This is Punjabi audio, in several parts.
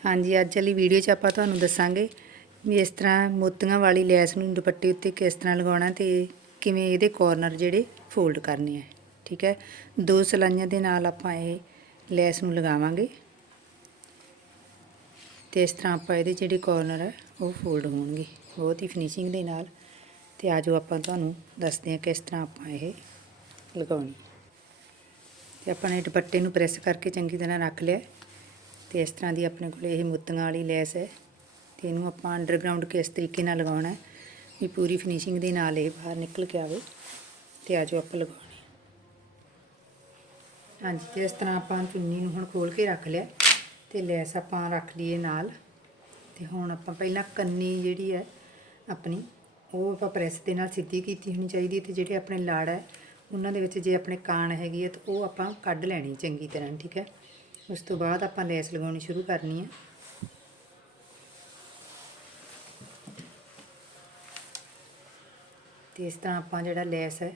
ਹਾਂਜੀ, ਅੱਜ ਵਾਲੀ ਵੀਡੀਓ 'ਚ ਆਪਾਂ ਤੁਹਾਨੂੰ ਦੱਸਾਂਗੇ ਵੀ ਇਸ ਤਰ੍ਹਾਂ ਮੋਤੀਆਂ ਵਾਲੀ ਲੈਸ ਨੂੰ ਦੁਪੱਟੇ ਉੱਤੇ ਕਿਸ ਤਰ੍ਹਾਂ ਲਗਾਉਣਾ ਤੇ ਕਿਵੇਂ ਇਹਦੇ ਕੋਰਨਰ ਜਿਹੜੇ ਫੋਲਡ ਕਰਨੇ ਆ, ਠੀਕ ਹੈ? ਦੋ ਸਲਾਈਆਂ ਦੇ ਨਾਲ ਆਪਾਂ ਇਹ ਲੈਸ ਨੂੰ ਲਗਾਵਾਂਗੇ ਤੇ ਇਸ ਤਰ੍ਹਾਂ ਆਪਾਂ ਇਹਦੇ ਜਿਹੜੇ ਕੋਰਨਰ ਹੈ ਉਹ ਫੋਲਡ ਹੋਣਗੇ। ਬਹੁਤ ਹੀ ਫਿਨਿਸ਼ਿੰਗ ਦੇ ਨਾਲ ਤੇ ਆਜੋ ਆਪਾਂ ਤੁਹਾਨੂੰ ਦੱਸਦੇ ਹਾਂ ਕਿਸ ਤਰ੍ਹਾਂ ਆਪਾਂ ਇਹ ਲਗਾਉਣੀ। ਤੇ ਆਪਾਂ ਨੇ ਦੁਪੱਟੇ ਨੂੰ ਪ੍ਰੈਸ ਕਰਕੇ ਚੰਗੀ ਤਰ੍ਹਾਂ ਰੱਖ ਲਿਆ। ਤੇ ਇਸ ਤਰ੍ਹਾਂ ਦੀ ਆਪਣੇ ਕੋਲ ਇਹ ਮੁੱਤੀਆਂ ਵਾਲੀ ਲੈਸ ਹੈ ਤੇ ਇਹਨੂੰ ਆਪਾਂ ਅੰਡਰਗਰਾਉਂਡ ਕਿਸ ਤਰੀਕੇ ਨਾਲ ਲਗਾਉਣਾ ਹੈ, ਵੀ ਪੂਰੀ ਫਿਨਿਸ਼ਿੰਗ ਦੇ ਨਾਲ ਇਹ ਬਾਹਰ ਨਿਕਲ ਕੇ ਆਵੇ ਤੇ ਆਜੋ ਆਪਾਂ ਲਗਾਉਣੀ ਹਾਂਜੀ, ਤੇ ਇਸ ਤਰ੍ਹਾਂ ਆਪਾਂ ਚੁੰਨੀ ਨੂੰ ਹੁਣ ਖੋਲ ਕੇ ਰੱਖ ਲਿਆ ਤੇ ਲੈਸ ਆਪਾਂ ਰੱਖ ਲਈਏ ਨਾਲ ਤੇ ਹੁਣ ਆਪਾਂ ਪਹਿਲਾਂ ਕੰਨੀ ਜਿਹੜੀ ਹੈ ਆਪਣੀ, ਉਹ ਆਪਾਂ ਪ੍ਰੈਸ ਦੇ ਨਾਲ ਸਿੱਧੀ ਕੀਤੀ ਹੋਣੀ ਚਾਹੀਦੀ ਹੈ ਤੇ ਜਿਹੜੇ ਆਪਣੇ ਲਾੜ ਹੈ, ਉਹਨਾਂ ਦੇ ਵਿੱਚ ਜੇ ਆਪਣੇ ਕਾਣ ਹੈਗੀ ਹੈ ਤਾਂ ਉਹ ਆਪਾਂ ਕੱਢ ਲੈਣੀ ਚੰਗੀ ਤਰ੍ਹਾਂ, ਠੀਕ ਹੈ? ਉਸ ਤੋਂ ਬਾਅਦ ਆਪਾਂ ਲੈਸ ਲਗਾਉਣੀ ਸ਼ੁਰੂ ਕਰਨੀ ਹੈ ਤੇ ਇਸ ਤਰ੍ਹਾਂ ਆਪਾਂ ਜਿਹੜਾ ਲੈਸ ਹੈ,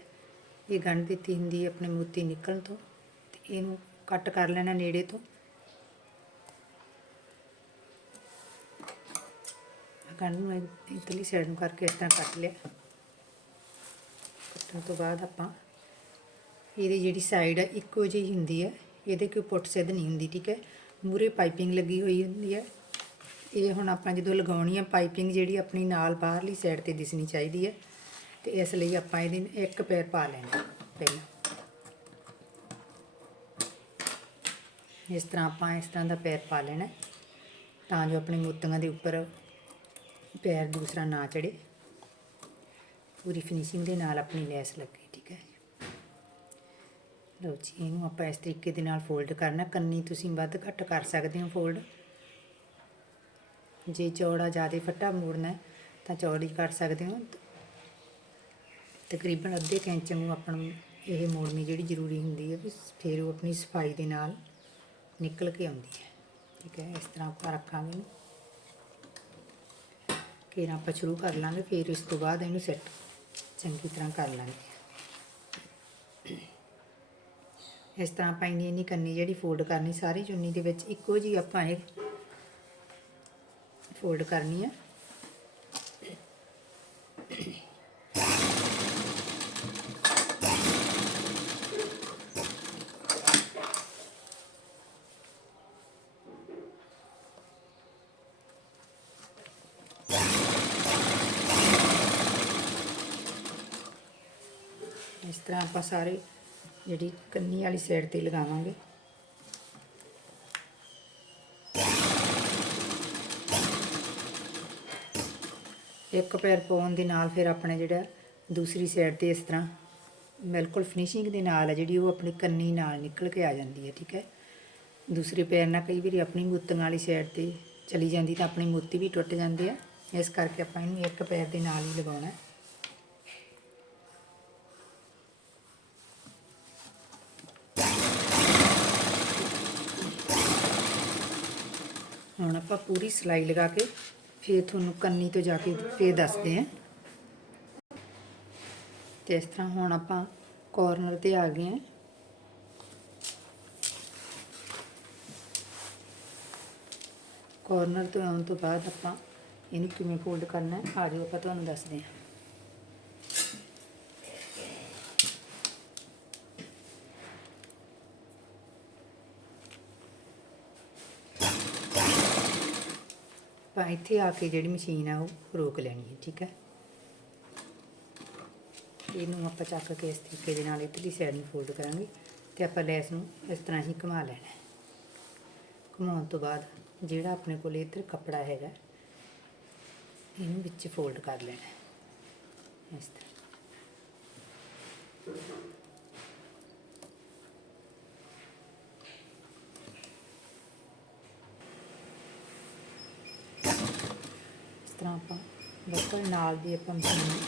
ਇਹ ਗੰਢ ਦਿੱਤੀ ਹੁੰਦੀ ਹੈ ਆਪਣੇ ਮੋਤੀ ਨਿਕਲਣ ਤੋਂ ਤੇ ਇਹਨੂੰ ਕੱਟ ਕਰ ਲੈਣਾ ਨੇੜੇ ਤੋਂ। ਗੰਢ ਨੂੰ ਇਤਲੀ ਸਾਈਡ ਨੂੰ ਕਰਕੇ ਇਸ ਤਰ੍ਹਾਂ ਕੱਟ ਲਿਆ। ਕੱਟਣ ਤੋਂ ਬਾਅਦ ਆਪਾਂ ਇਹਦੀ ਜਿਹੜੀ ਸਾਈਡ ਹੈ ਇੱਕੋ ਜਿਹੀ ਹੁੰਦੀ ਹੈ। ਇਹਦੇ ਕੋਈ ਪੁੱਟ ਸਿੱਧ ਨਹੀਂ ਹੁੰਦੀ, ਠੀਕ ਹੈ? ਮੂਰੇ ਪਾਈਪਿੰਗ ਲੱਗੀ ਹੋਈ ਹੁੰਦੀ ਹੈ। ਇਹ ਹੁਣ ਆਪਾਂ ਜਦੋਂ ਲਗਾਉਣੀ ਹੈ ਪਾਈਪਿੰਗ ਜਿਹੜੀ ਆਪਣੀ ਨਾਲ ਬਾਹਰਲੀ ਸਾਈਡ ਤੇ ਦਿਸਣੀ ਚਾਹੀਦੀ ਹੈ ਤੇ ਇਸ ਲਈ ਆਪਾਂ ਇਹਦੇ ਇੱਕ ਪੈਰ ਪਾ ਲੈਣਾ ਪਹਿਲਾਂ। ਇਸ ਤਰ੍ਹਾਂ ਆਪਾਂ ਇਸ ਤਰ੍ਹਾਂ ਦਾ ਪੈਰ ਪਾ ਲੈਣਾ, ਤਾਂ ਜੋ ਆਪਣੇ ਮੋਤੀਆਂ ਦੇ ਉੱਪਰ ਪੈਰ ਦੂਸਰਾ ਨਾ ਚੜੇ ਪੂਰੀ ਫਿਨਿਸ਼ਿੰਗ ਦੇ ਨਾਲ ਆਪਣੀ ਲੈਸ ਲੱਗੇ। ਲਓ ਜੀ, ਇਹਨੂੰ ਆਪਾਂ ਇਸ ਤਰੀਕੇ ਦੇ ਨਾਲ ਫੋਲਡ ਕਰਨਾ ਕੰਨੀ ਤੁਸੀਂ ਵੱਧ ਘੱਟ ਕਰ ਸਕਦੇ ਹੋ ਫੋਲਡ ਜੇ ਚੌੜਾ ਜ਼ਿਆਦਾ ਫੱਟਾ ਮੋੜਨਾ ਤਾਂ ਚੌੜੀ ਕਰ ਸਕਦੇ ਹੋ। ਤਕਰੀਬਨ ਅੱਧੇ ਕੁ ਇੰਚ ਨੂੰ ਆਪਾਂ ਨੂੰ ਇਹ ਮੋੜਨੀ ਜਿਹੜੀ ਜ਼ਰੂਰੀ ਹੁੰਦੀ ਹੈ ਵੀ ਫਿਰ ਉਹ ਆਪਣੀ ਸਫ਼ਾਈ ਦੇ ਨਾਲ ਨਿਕਲ ਕੇ ਆਉਂਦੀ ਹੈ। ਠੀਕ ਹੈ, ਇਸ ਤਰ੍ਹਾਂ ਆਪਾਂ ਰੱਖਾਂਗੇ ਇਹਨੂੰ। ਫਿਰ ਆਪਾਂ ਸ਼ੁਰੂ ਕਰ ਲਾਂਗੇ, ਫਿਰ ਇਸ ਤੋਂ ਬਾਅਦ ਇਹਨੂੰ ਸੈੱਟ ਚੰਗੀ ਤਰ੍ਹਾਂ ਕਰ ਲਾਂਗੇ। ਇਸ ਤਰ੍ਹਾਂ ਆਪਾਂ ਇੰਨੀ ਇੰਨੀ ਕੰਨੀ ਜਿਹੜੀ ਫੋਲਡ ਕਰਨੀ, ਸਾਰੀ ਚੁੰਨੀ ਦੇ ਵਿੱਚ ਇੱਕੋ ਜੀ ਆਪਾਂ ਇਹ ਫੋਲਡ ਕਰਨੀ ਆ। ਇਸ ਤਰ੍ਹਾਂ ਆਪਾਂ ਸਾਰੇ ਜਿਹੜੀ ਕੰਨੀ ਵਾਲੀ ਸਾਈਡ ਤੇ ਲਗਾਵਾਂਗੇ। ਇੱਕ ਪੈਰ ਪਾਉਣ ਦੇ ਨਾਲ ਫਿਰ ਆਪਣਾ ਜਿਹੜਾ ਦੂਸਰੀ ਸਾਈਡ ਤੇ ਇਸ ਤਰ੍ਹਾਂ ਬਿਲਕੁਲ ਫਿਨਿਸ਼ਿੰਗ ਦੇ ਨਾਲ ਹੈ ਜਿਹੜੀ ਉਹ ਆਪਣੀ ਕੰਨੀ ਨਾਲ ਨਿਕਲ ਕੇ ਆ ਜਾਂਦੀ ਹੈ, ਠੀਕ ਹੈ। ਦੂਸਰੇ ਪੈਰ ਨਾਲ ਕਈ ਵਾਰੀ ਆਪਣੀ ਮੋਤੀਆਂ ਵਾਲੀ ਸਾਈਡ ਤੇ ਚਲੀ ਜਾਂਦੀ ਤਾਂ ਆਪਣੀ ਮੋਤੀ ਵੀ ਟੁੱਟ ਜਾਂਦੇ ਆ ਇਸ ਕਰਕੇ ਆਪਾਂ ਇਹਨੂੰ ਇੱਕ ਪੈਰ ਦੇ ਨਾਲ ਹੀ ਲਗਾਉਣਾ ਹੈ। ਹੁਣ ਆਪਾਂ ਪੂਰੀ ਸਿਲਾਈ ਲਗਾ ਕੇ ਫਿਰ ਤੁਹਾਨੂੰ ਕੰਨੀ ਤੋਂ ਜਾ ਕੇ ਫੇਰ ਦੱਸਦੇ ਹਾਂ। ਤੇ ਇਸ ਤਰ੍ਹਾਂ ਹੁਣ ਆਪਾਂ ਕੋਰਨਰ ਤੇ ਆ ਗਏ ਹਾਂ। ਕੋਰਨਰ ਤੋਂ ਆਉਣ ਤੋਂ ਬਾਅਦ ਆਪਾਂ ਇਹਨੂੰ ਕਿਵੇਂ ਫੋਲਡ ਕਰਨਾ ਹੈ, ਆ ਜਾਓ ਆਪਾਂ ਤੁਹਾਨੂੰ ਦੱਸਦੇ ਹਾਂ। ਆਪਾਂ ਇੱਥੇ ਆ ਕੇ ਜਿਹੜੀ ਮਸ਼ੀਨ ਆ, ਉਹ ਰੋਕ ਲੈਣੀ ਹੈ, ਠੀਕ ਹੈ? ਇਹਨੂੰ ਆਪਾਂ ਚੱਕ ਕੇ ਇਸ ਤਰੀਕੇ ਦੇ ਨਾਲ ਇਧਰਲੀ ਸਾਈਡ ਨੂੰ ਫੋਲਡ ਕਰਾਂਗੇ ਤੇ ਆਪਾਂ ਲੈਸ ਨੂੰ ਇਸ ਤਰ੍ਹਾਂ ਹੀ ਘੁਮਾ ਲੈਣਾ ਹੈ। ਘੁਮਾਉਣ ਤੋਂ ਬਾਅਦ ਜਿਹੜਾ ਆਪਣੇ ਕੋਲ ਇੱਧਰ ਕੱਪੜਾ ਹੈਗਾ, ਇਹਨੂੰ ਵਿੱਚ ਫੋਲਡ ਕਰ ਲੈਣਾ ਇਸ ਤਰ੍ਹਾਂ। ਤਰ੍ਹਾਂ ਆਪਾਂ ਬਿਲਕੁਲ ਨਾਲ ਦੀ ਆਪਾਂ ਮਸ਼ੀਨ ਨੂੰ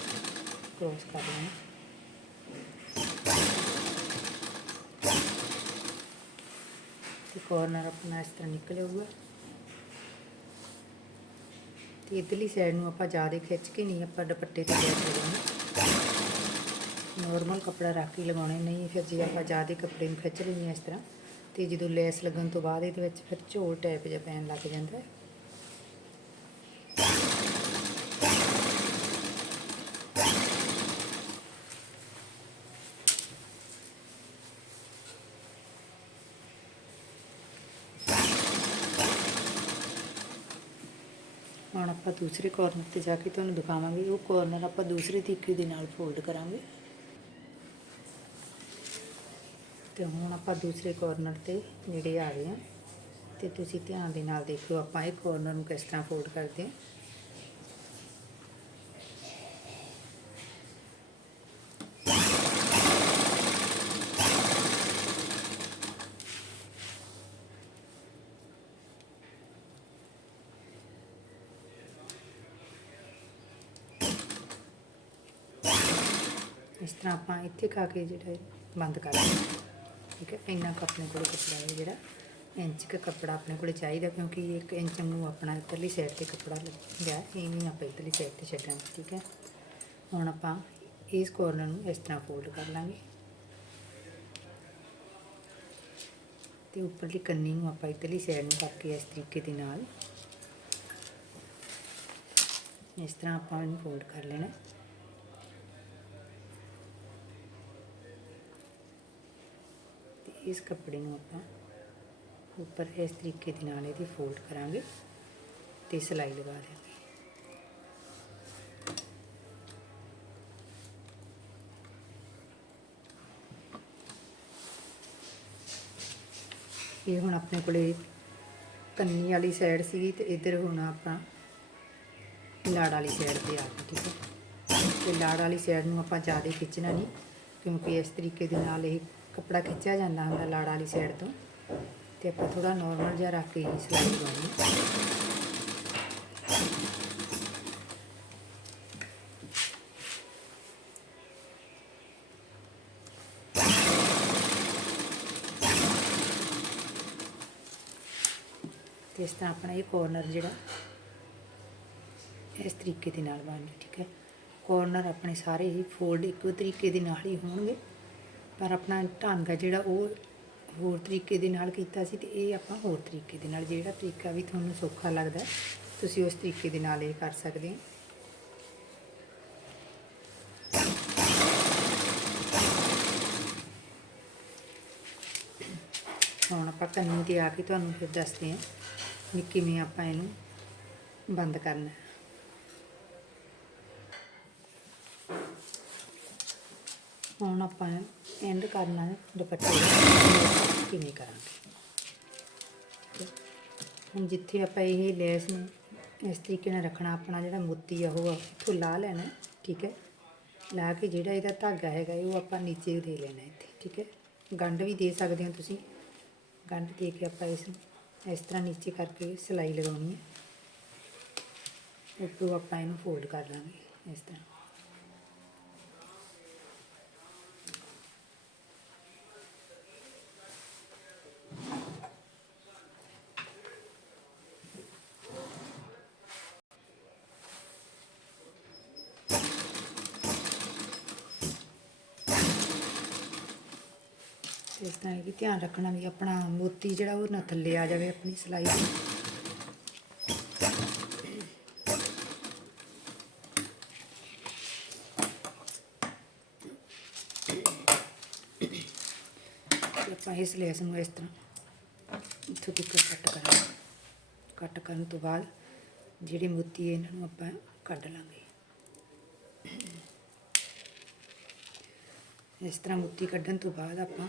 ਕ੍ਰੋਸ ਕਰ ਲੈਣਾ ਤੇ ਕੋਰਨਰ ਆਪਣਾ ਇਸ ਤਰ੍ਹਾਂ ਨਿਕਲ ਆਊਗਾ ਤੇ ਇਧਰਲੀ ਸਾਈਡ ਨੂੰ ਆਪਾਂ ਜ਼ਿਆਦਾ ਖਿੱਚ ਕੇ ਨਹੀਂ ਆਪਾਂ ਦੁਪੱਟੇ ਤੇ ਲੈ ਸਕਦੇ ਨਾਰਮਲ ਕੱਪੜਾ ਰੱਖ ਕੇ ਲਗਾਉਣੇ, ਨਹੀਂ ਫਿਰ ਜੇ ਆਪਾਂ ਜ਼ਿਆਦਾ ਕੱਪੜੇ ਨੂੰ ਖਿੱਚ ਲੈਂਦੇ ਹਾਂ ਇਸ ਤਰ੍ਹਾਂ, ਤੇ ਜਦੋਂ ਲੈਸ ਲੱਗਣ ਤੋਂ ਬਾਅਦ ਇਹਦੇ ਵਿੱਚ ਫਿਰ ਝੋਲ ਟਾਈਪ ਜਿਹਾ ਪੈਣ ਲੱਗ ਜਾਂਦਾ ਹੈ। ਹੁਣ ਆਪਾਂ ਦੂਸਰੇ ਕੋਰਨਰ ਤੇ ਜਾ ਕੇ ਤੁਹਾਨੂੰ ਦਿਖਾਵਾਂਗੇ। ਉਹ ਕੋਰਨਰ ਆਪਾਂ ਦੂਸਰੇ ਤਰੀਕੇ ਦੇ ਨਾਲ ਫੋਲਡ ਕਰਾਂਗੇ। ਤੇ ਹੁਣ ਆਪਾਂ ਦੂਸਰੇ ਕੋਰਨਰ ਤੇ ਜਿਹੜੇ ਆ ਗਏ ਆ, ਤੇ ਤੁਸੀਂ ਧਿਆਨ ਦੇ ਨਾਲ ਦੇਖਿਓ, ਆਪਾਂ ਇਹ ਕੋਰਨਰ ਨੂੰ ਕਿਸ ਤਰ੍ਹਾਂ ਫੋਲਡ ਕਰਦੇ ਹਾਂ ਇਸ ਤਰ੍ਹਾਂ ਆਪਾਂ ਇੱਥੇ ਖਾ ਕੇ ਜਿਹੜਾ ਬੰਦ ਕਰ ਦਿੰਦੇ ਠੀਕ ਹੈ, ਇੰਨਾ ਕੁ ਆਪਣੇ ਕੋਲ ਕੱਪੜਾ ਹੈ ਜਿਹੜਾ, ਇੰਚ ਕੁ ਕੱਪੜਾ ਆਪਣੇ ਕੋਲ ਚਾਹੀਦਾ ਕਿਉਂਕਿ ਇੱਕ ਇੰਚ ਨੂੰ ਆਪਣਾ ਇੱਧਰਲੀ ਸਾਈਡ ਤੇ ਕੱਪੜਾ ਲੱਗਿਆ, ਇਹ ਨਹੀਂ ਆਪਾਂ ਇੱਧਰਲੀ ਸਾਈਡ ਤੇ ਛੱਡਾਂਗੇ ਠੀਕ ਹੈ। ਹੁਣ ਆਪਾਂ ਇਸ ਕੋਰਨਰ ਨੂੰ ਇਸ ਤਰ੍ਹਾਂ ਫੋਲਡ ਕਰ ਲਾਂਗੇ। ਤੇ ਉੱਪਰਲੀ ਕੰਨੀ ਨੂੰ ਆਪਾਂ ਇੱਧਰਲੀ ਸਾਈਡ ਨੂੰ ਕਰਕੇ ਇਸ ਤਰੀਕੇ ਦੇ ਨਾਲ ਇਸ ਤਰ੍ਹਾਂ ਆਪਾਂ ਇਹਨੂੰ ਫੋਲਡ ਕਰ ਲੈਣਾ। ਇਸ ਕੱਪੜੇ ਨੂੰ ਆਪਾਂ ਉੱਪਰ ਇਸ ਤਰੀਕੇ ਦੇ ਨਾਲ ਇਹਦੀ ਫੋਲਡ ਕਰਾਂਗੇ ਤੇ ਸਿਲਾਈ ਲਗਾ ਦਿਆਂਗੇ। ਇਹ ਹੁਣ ਆਪਣੇ ਕੋਲੇ ਕੰਨੀ ਵਾਲੀ ਸਾਈਡ ਸੀਗੀ ਤੇ ਇੱਧਰ ਹੁਣ ਆਪਾਂ ਲਾੜ ਵਾਲੀ ਸਾਈਡ ਤੇ ਆ ਗਏ, ਠੀਕ ਹੈ? ਤੇ ਲਾੜ ਵਾਲੀ ਸਾਈਡ ਨੂੰ ਆਪਾਂ ਜ਼ਿਆਦਾ ਖਿੱਚਣਾ ਨਹੀਂ, ਕਿਉਂਕਿ ਇਸ ਤਰੀਕੇ ਦੇ ਨਾਲ ਇਹ ਕੱਪੜਾ ਖਿੱਚਿਆ ਜਾਂਦਾ ਹੁੰਦਾ ਲਾੜ ਵਾਲੀ ਸਾਈਡ ਤੋਂ ਤੇ ਆਪਾਂ ਥੋੜਾ ਨੋਰਮਲ ਜਿਹਾ ਰੱਖ ਕੇ ਹੀ ਸਿਲਾਈ ਲਗਾਉਣੀ ਤੇ ਇਸ ਤਰ੍ਹਾਂ ਆਪਣਾ ਇਹ ਕੋਰਨਰ ਜਿਹੜਾ, ਇਸ ਤਰੀਕੇ ਦੇ ਨਾਲ ਬਣ ਜਾਊ, ਠੀਕ ਹੈ। ਕੋਰਨਰ ਆਪਣੇ ਸਾਰੇ ਹੀ ਫੋਲਡ ਇੱਕੋ ਤਰੀਕੇ ਦੇ ਨਾਲ ਹੀ ਹੋਣਗੇ। ਪਰ ਆਪਣਾ ਢੰਗ ਹੈ ਜਿਹੜਾ ਉਹ ਹੋਰ ਤਰੀਕੇ ਦੇ ਨਾਲ ਕੀਤਾ ਸੀ ਤੇ ਇਹ ਆਪਾਂ ਹੋਰ ਤਰੀਕੇ ਦੇ ਨਾਲ, ਜਿਹੜਾ ਤਰੀਕਾ ਵੀ ਤੁਹਾਨੂੰ ਸੌਖਾ ਲੱਗਦਾ, ਤੁਸੀਂ ਉਸ ਤਰੀਕੇ ਦੇ ਨਾਲ ਇਹ ਕਰ ਸਕਦੇ ਹੋ। ਹੁਣ ਆਪਾਂ ਕੰਨੀ ਤੇ ਆ ਕੇ ਤੁਹਾਨੂੰ ਫਿਰ ਦੱਸਦੇ ਹਾਂ ਵੀ ਕਿਵੇਂ ਆਪਾਂ ਇਹਨੂੰ ਬੰਦ ਕਰਨਾ ਹੁਣ ਆਪਾਂ ਐਂਡ ਕਰਨਾ ਦੁਪੱਟੇ ਕਿਵੇਂ ਕਰਾਂਗੇ? ਹੁਣ ਜਿੱਥੇ ਆਪਾਂ ਇਹ ਲੈਸ ਨੂੰ ਇਸ ਤਰੀਕੇ ਨਾਲ ਰੱਖਣਾ, ਆਪਣਾ ਜਿਹੜਾ ਮੋਤੀ ਆ, ਉਹ ਇੱਥੋਂ ਲਾ ਲੈਣਾ ਠੀਕ ਹੈ? ਲਾ ਕੇ ਜਿਹੜਾ ਇਹਦਾ ਧਾਗਾ ਹੈਗਾ ਉਹ ਆਪਾਂ ਨੀਚੇ ਦੇ ਲੈਣਾ ਇੱਥੇ, ਠੀਕ ਹੈ? ਗੰਢ ਵੀ ਦੇ ਸਕਦੇ ਹੋ ਤੁਸੀਂ। ਗੰਢ ਦੇ ਕੇ ਆਪਾਂ ਇਸ ਨੂੰ ਇਸ ਤਰ੍ਹਾਂ ਨੀਚੇ ਕਰਕੇ ਸਿਲਾਈ ਲਗਾਉਣੀ ਹੈ। ਉੱਪਰੋਂ ਆਪਾਂ ਇਹਨੂੰ ਫੋਲਡ ਕਰ ਲਾਂਗੇ, ਇਸ ਤਰ੍ਹਾਂ। ਇਸ ਤਰ੍ਹਾਂ ਇਹ ਵੀ ਧਿਆਨ ਰੱਖਣਾ ਵੀ ਆਪਣਾ ਮੋਤੀ ਜਿਹੜਾ ਉਹ ਨਾ ਥੱਲੇ ਆ ਜਾਵੇ ਆਪਣੀ ਸਿਲਾਈ ਦੇ ਆਪਾਂ ਇਸ ਲੈਸ ਨੂੰ ਇਸ ਤਰ੍ਹਾਂ ਇੱਥੋਂ ਤੱਕ ਕੱਟ ਕਰਾਂਗੇ। ਕੱਟ ਕਰਨ ਤੋਂ ਬਾਅਦ ਜਿਹੜੇ ਮੋਤੀ ਹੈ ਇਹਨਾਂ ਨੂੰ ਆਪਾਂ ਕੱਢ ਲਾਂਗੇ। ਇਸ ਤਰ੍ਹਾਂ ਮੋਤੀ ਕੱਢਣ ਤੋਂ ਬਾਅਦ ਆਪਾਂ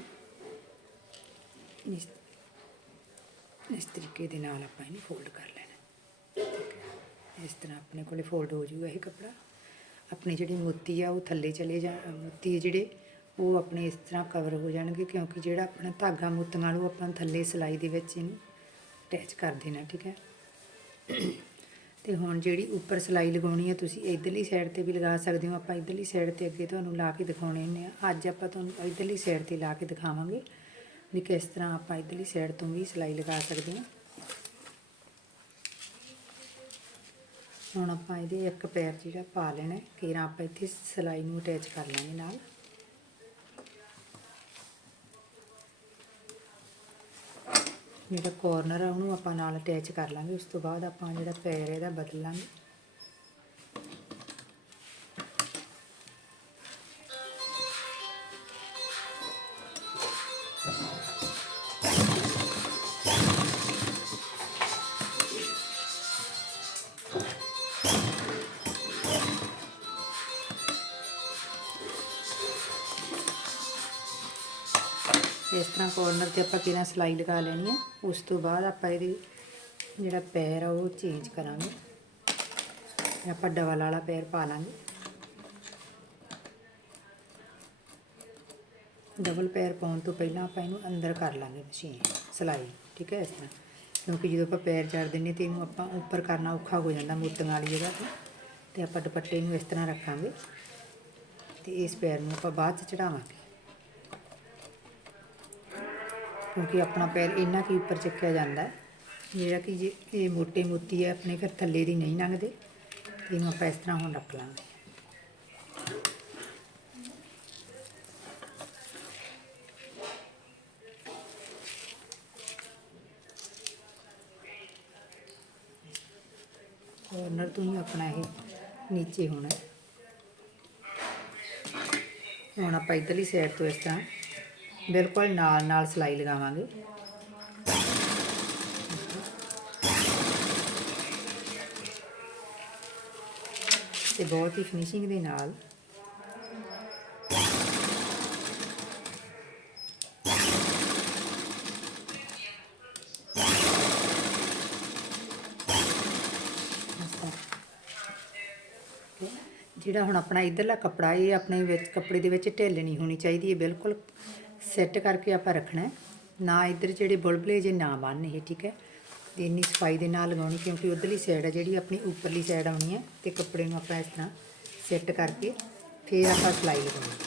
ਇਸ ਇਸ ਤਰੀਕੇ ਦੇ ਨਾਲ ਆਪਾਂ ਇਹਨੂੰ ਫੋਲਡ ਕਰ ਲੈਣਾ। ਇਸ ਤਰ੍ਹਾਂ ਆਪਣੇ ਕੋਲੇ ਫੋਲਡ ਹੋ ਜੂਗਾ ਇਹ ਕੱਪੜਾ। ਆਪਣੇ ਜਿਹੜੇ ਮੋਤੀ ਆ, ਉਹ ਥੱਲੇ ਚਲੇ ਜਾ ਮੋਤੀ ਜਿਹੜੇ, ਉਹ ਆਪਣੇ ਇਸ ਤਰ੍ਹਾਂ ਕਵਰ ਹੋ ਜਾਣਗੇ ਕਿਉਂਕਿ ਜਿਹੜਾ ਆਪਣਾ ਧਾਗਾ ਮੋਤੀਆਂ ਵਾਲਾ, ਉਹ ਆਪਾਂ ਥੱਲੇ ਸਿਲਾਈ ਦੇ ਵਿੱਚ ਇਹਨੂੰ ਅਟੈਚ ਕਰ ਦੇਣਾ, ਠੀਕ ਹੈ? ਤੇ ਹੁਣ ਜਿਹੜੀ ਉੱਪਰ ਸਿਲਾਈ ਲਗਾਉਣੀ ਹੈ ਤੁਸੀਂ ਇਧਰਲੀ ਸਾਈਡ ਤੇ ਵੀ ਲਗਾ ਸਕਦੇ ਹੋ। ਆਪਾਂ ਇਧਰਲੀ ਸਾਈਡ ਤੇ ਅੱਗੇ ਤੁਹਾਨੂੰ ਲਾ ਕੇ ਦਿਖਾਉਣੇ ਨੇ ਆ। ਅੱਜ ਆਪਾਂ ਤੁਹਾਨੂੰ ਇਧਰਲੀ ਸਾਈਡ ਤੇ ਲਾ ਕੇ ਦਿਖਾਵਾਂਗੇ। ਵੀ ਕਿਸ ਤਰ੍ਹਾਂ ਆਪਾਂ ਇਧਰਲੀ ਸਾਈਡ ਤੋਂ ਵੀ ਸਿਲਾਈ ਲਗਾ ਸਕਦੇ ਹਾਂ ਹੁਣ ਆਪਾਂ ਇਹਦੇ ਇੱਕ ਪੈਰ ਜਿਹੜਾ ਪਾ ਲੈਣਾ ਹੈ। ਕੇਰਾਂ ਆਪਾਂ ਇੱਥੇ ਸਿਲਾਈ ਨੂੰ ਅਟੈਚ ਕਰ ਲਾਂਗੇ ਨਾਲ ਜਿਹੜਾ ਕੋਰਨਰ ਆ, ਉਹਨੂੰ ਆਪਾਂ ਨਾਲ ਅਟੈਚ ਕਰ ਲਾਂਗੇ, ਉਸ ਤੋਂ ਬਾਅਦ ਆਪਾਂ ਜਿਹੜਾ ਪੈਰ ਇਹਦਾ ਬਦਲ ਲਾਂਗੇ ਤਰ੍ਹਾਂ ਕੋਰਨਰ ਤੇ ਆਪਾਂ ਕਿਹਨਾਂ ਸਲਾਈ ਲਗਾ ਲੈਣੀ ਹੈ ਉਸ ਤੋਂ ਬਾਅਦ ਆਪਾਂ ਇਹਦੇ ਜਿਹੜਾ ਪੈਰ ਆ ਉਹ ਚੇਂਜ ਕਰਾਂਗੇ। ਆਪਾਂ ਡਬਲ ਵਾਲਾ ਪੈਰ ਪਾ ਲਾਂਗੇ। ਡਬਲ ਪੈਰ ਪਾਉਣ ਤੋਂ ਪਹਿਲਾਂ ਆਪਾਂ ਇਹਨੂੰ ਅੰਦਰ ਕਰ ਲਾਂਗੇ ਮਸ਼ੀਨ ਸਲਾਈ ਠੀਕ ਹੈ ਇਸ ਤਰ੍ਹਾਂ। ਕਿਉਂਕਿ ਜਦੋਂ ਆਪਾਂ ਪੈਰ ਚੜ ਦਿੰਨੇ ਤੇ ਇਹਨੂੰ ਆਪਾਂ ਉੱਪਰ ਕਰਨਾ ਔਖਾ ਹੋ ਜਾਂਦਾ ਮੋਟੀਆਂ ਵਾਲੀ ਜਗ੍ਹਾ ਤੇ। ਤੇ ਆਪਾਂ ਦੁਪੱਟੇ ਨੂੰ ਇਸ ਤਰ੍ਹਾਂ ਰੱਖਾਂਗੇ। ਤੇ ਇਸ ਪੈਰ ਨੂੰ ਆਪਾਂ ਬਾਅਦ ਚ ਚੜਾਵਾਂਗੇ ਕਿਉਂਕਿ ਆਪਣਾ ਪੈਰ ਇੰਨਾ ਕੀ ਉੱਪਰ ਚੱਕਿਆ ਜਾਂਦਾ ਹੈ ਜਿਹੜਾ ਕਿ ਜੇ ਇਹ ਮੋਟੇ ਮੋਤੀ ਹੈ ਆਪਣੇ ਫਿਰ ਥੱਲੇ ਦੀ ਨਹੀਂ ਲੰਘਦੇ ਇਹਨੂੰ ਆਪਾਂ ਇਸ ਤਰ੍ਹਾਂ ਹੁਣ ਰੱਖ ਲਾਂਗੇ ਕੋਰਨਰ ਤੋਂ ਹੀ ਆਪਣਾ ਇਹ ਨੀਚੇ ਹੋਣਾ ਹੈ। ਹੁਣ ਆਪਾਂ ਇਧਰਲੀ ਸਾਈਡ ਤੋਂ ਇਸ ਤਰ੍ਹਾਂ ਬਿਲਕੁਲ ਨਾਲ ਨਾਲ ਸਿਲਾਈ ਲਗਾਵਾਂਗੇ। ਤੇ ਬਹੁਤ ਹੀ ਫਿਨਿਸ਼ਿੰਗ ਦੇ ਨਾਲ। ਜਿਹੜਾ ਹੁਣ ਆਪਣਾ ਇਧਰਲਾ ਕੱਪੜਾ, ਇਹ ਆਪਣੇ ਵਿੱਚ, ਕੱਪੜੇ ਦੇ ਵਿੱਚ ਢਿੱਲ ਨਹੀਂ ਹੋਣੀ ਚਾਹੀਦੀ, ਇਹ ਬਿਲਕੁਲ ਸੈੱਟ ਕਰਕੇ ਆਪਾਂ ਰੱਖਣਾ ਨਾ ਇੱਧਰ ਜਿਹੜੇ ਬੁਲਬੁਲੇ ਜੇ ਨਾ ਬੰਨ ਇਹ, ਠੀਕ ਹੈ। ਤੇ ਇੰਨੀ ਸਫ਼ਾਈ ਦੇ ਨਾਲ ਲਗਾਉਣੀ ਕਿਉਂਕਿ ਉਧਰਲੀ ਸਾਈਡ ਹੈ ਜਿਹੜੀ ਆਪਣੀ ਉੱਪਰਲੀ ਸਾਈਡ ਆਉਣੀ ਹੈ ਤੇ ਕੱਪੜੇ ਨੂੰ ਆਪਾਂ ਇਸ ਤਰ੍ਹਾਂ ਸੈੱਟ ਕਰਕੇ ਫਿਰ ਆਪਾਂ ਸਲਾਈ ਲਗਾਉਣੀ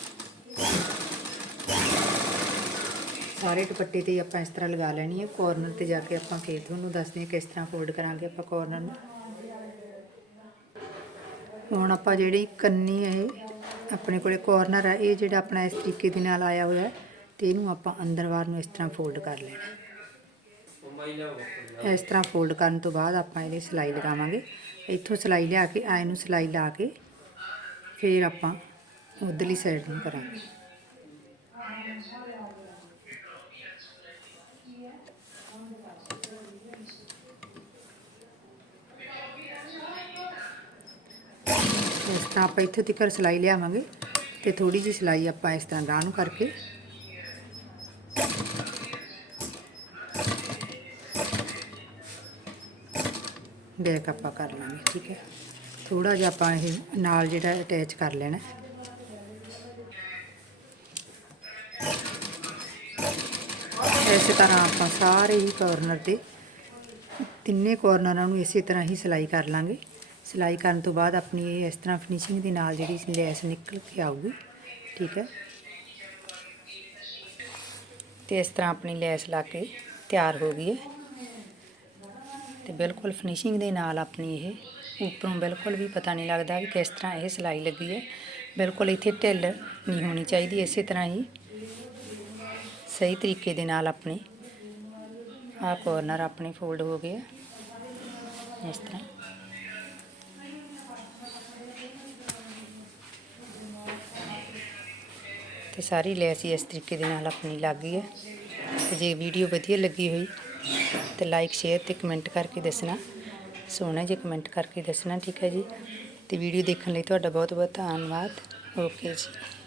ਸਾਰੇ ਦੁਪੱਟੇ ਤੇ ਆਪਾਂ ਇਸ ਤਰ੍ਹਾਂ ਲਗਾ ਲੈਣੀ ਹੈ। ਕੋਰਨਰ ਤੇ ਜਾ ਕੇ ਆਪਾਂ ਫੇਰ ਤੁਹਾਨੂੰ ਦੱਸਦੇ ਹਾਂ ਕਿਸ ਤਰ੍ਹਾਂ ਫੋਲਡ ਕਰਾਂਗੇ ਆਪਾਂ ਕੋਰਨਰ ਨੂੰ। ਹੁਣ ਆਪਾਂ ਜਿਹੜੀ ਕੰਨੀ ਹੈ, ਇਹ ਆਪਣੇ ਕੋਲੇ ਕੋਰਨਰ ਹੈ ਇਹ ਜਿਹੜਾ ਆਪਣਾ ਇਸ ਤਰੀਕੇ ਦੇ ਨਾਲ ਆਇਆ ਹੋਇਆ ਹੈ। ਤੇ ਇਹਨੂੰ ਆਪਾਂ ਅੰਦਰ ਬਾਹਰ ਨੂੰ ਇਸ ਤਰ੍ਹਾਂ ਫੋਲਡ ਕਰ ਲੈਣਾ। ਇਸ ਤਰ੍ਹਾਂ ਫੋਲਡ ਕਰਨ ਤੋਂ ਬਾਅਦ ਆਪਾਂ ਇਹਦੀ ਸਿਲਾਈ ਲਗਾਵਾਂਗੇ। ਇੱਥੋਂ ਸਿਲਾਈ ਲਿਆ ਕੇ ਆਏ ਨੂੰ ਸਿਲਾਈ ਲਾ ਕੇ ਫਿਰ ਆਪਾਂ ਉਧਰਲੀ ਸਾਈਡ ਨੂੰ ਕਰਾਂਗੇ। ਇਸ ਤਰ੍ਹਾਂ ਆਪਾਂ ਇੱਥੇ ਤੱਕ ਸਿਲਾਈ ਲਿਆਵਾਂਗੇ ਤੇ ਥੋੜੀ ਜਿਹੀ ਸਿਲਾਈ ਆਪਾਂ ਇਸ ਤਰ੍ਹਾਂ ਗਾਂਹ ਨੂੰ ਕਰਕੇ ਬੈਕ ਆਪਾਂ ਕਰ ਲਾਂਗੇ ਠੀਕ ਹੈ। ਥੋੜਾ ਜਿਹਾ ਆਪਾਂ ਇਹ ਨਾਲ ਜਿਹੜਾ ਅਟੈਚ ਕਰ ਲੈਣਾ ਹੈ। ਇਸੇ ਤਰ੍ਹਾਂ ਆਪਾਂ ਸਾਰੇ ਹੀ ਕਾਰਨਰ ਤੇ ਤਿੰਨੇ ਕਾਰਨਰਾਂ ਨੂੰ ਇਸੇ ਤਰ੍ਹਾਂ ਹੀ ਸਿਲਾਈ ਕਰ ਲਾਂਗੇ। ਸਿਲਾਈ ਕਰਨ ਤੋਂ ਬਾਅਦ ਆਪਣੀ ਇਹ ਇਸ ਤਰ੍ਹਾਂ ਫਿਨਿਸ਼ਿੰਗ ਦੇ ਨਾਲ ਜਿਹੜੀ ਲੈਸ ਨਿਕਲ ਕੇ ਆਊਗੀ, ਠੀਕ ਹੈ। ਤੇ ਇਸ ਤਰ੍ਹਾਂ ਆਪਣੀ ਲੈਸ ਲਾ ਕੇ ਤਿਆਰ ਹੋ ਗਈ ਹੈ। ਤੇ ਬਿਲਕੁਲ ਫਿਨਿਸ਼ਿੰਗ ਦੇ ਨਾਲ ਆਪਣੀ ਇਹ ਉੱਪਰੋਂ ਬਿਲਕੁਲ ਵੀ ਪਤਾ ਨਹੀਂ ਲੱਗਦਾ ਵੀ ਕਿਸ ਤਰ੍ਹਾਂ ਇਹ ਸਿਲਾਈ ਲੱਗੀ ਹੈ। ਬਿਲਕੁਲ ਇੱਥੇ ਢਿੱਲ ਨਹੀਂ ਹੋਣੀ ਚਾਹੀਦੀ, ਇਸੇ ਤਰ੍ਹਾਂ ਹੀ ਸਹੀ ਤਰੀਕੇ ਦੇ ਨਾਲ ਆਪਣੇ ਆਹ ਕੋਰਨਰ ਆਪਣੇ ਫੋਲਡ ਹੋ ਗਏ ਆ। ਇਸ ਤਰ੍ਹਾਂ। ਤੇ ਸਾਰੀ ਲੈਸ ਹੀ ਇਸ ਤਰੀਕੇ ਦੇ ਨਾਲ ਆਪਣੀ ਲੱਗ ਗਈ ਹੈ। ਤੇ ਜੇ ਵੀਡੀਓ ਵਧੀਆ ਲੱਗੀ ਹੋਈ ਤੇ ਲਾਈਕ ਸ਼ੇਅਰ ਤੇ ਕਮੈਂਟ ਕਰਕੇ ਦੱਸਣਾ। ਸੋਹਣਾ ਜੇ ਕਮੈਂਟ ਕਰਕੇ ਦੱਸਣਾ, ਠੀਕ ਹੈ ਜੀ? ਤੇ ਵੀਡੀਓ ਦੇਖਣ ਲਈ ਤੁਹਾਡਾ ਬਹੁਤ ਬਹੁਤ ਧੰਨਵਾਦ। ਓਕੇ ਜੀ।